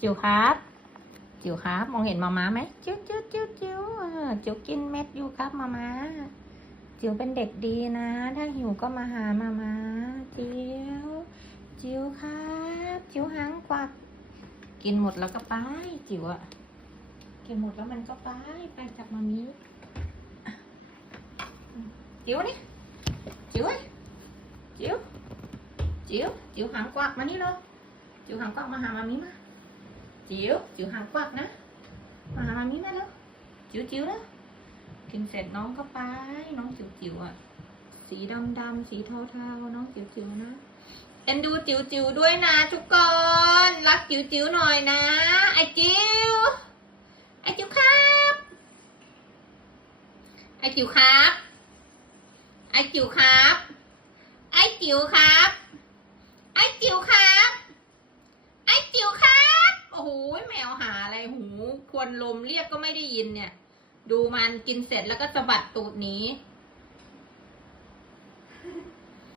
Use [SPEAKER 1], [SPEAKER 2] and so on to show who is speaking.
[SPEAKER 1] จิ๋วครับ จิ๋วครับ มองเห็นมาม้าไหมจิ๋วจิ๋วจิ๋วจิ๋วเจิ๋วกินเม็ดอยู่ครับมาม้าจิ๋วเป็นเด็กดีนะ ถ้าหิวก็มาหามาม้าจิ๋วจิ๋วครับ จิ๋วหางกวัก กินหมดแล้วก็ไป จิ๋วอะกินหมดแล้วมันก็ไป ไปกับมามีจิ๋วนี่จิ๋วเอ้ยจิ๋วจิ๋วจิ๋วหางกวักมานี่เลยจิ๋วหางกวักมาหามามีมา จิ๋วจิ๋วหางกวักนะมาหามามีมาแล้วจิ๋วจิ๋วแล้วกินเสร็จน้องก็ไป น้องจิ๋วจิ๋วอะ สีดำดำสีเทาเทาน้องจิ๋วจิ๋วนะเอ็นดูจิ๋วจิ๋วด้วยนะทุกคน รักจิ๋วจิ๋วหน่อยนะ ไอจิ๋วไอจิ๋วครับ ไอจิ๋วครับ ไอจิ๋วครับ ไอจิ๋วครับ ไอจิ๋วครับ ไอจิ๋วครับ โอ้โหแมวหาอะไรหู ควรลมเรียกก็ไม่ได้ยินเนี่ย ดูมันกินเสร็จแล้วก็สะบัดตูดหนี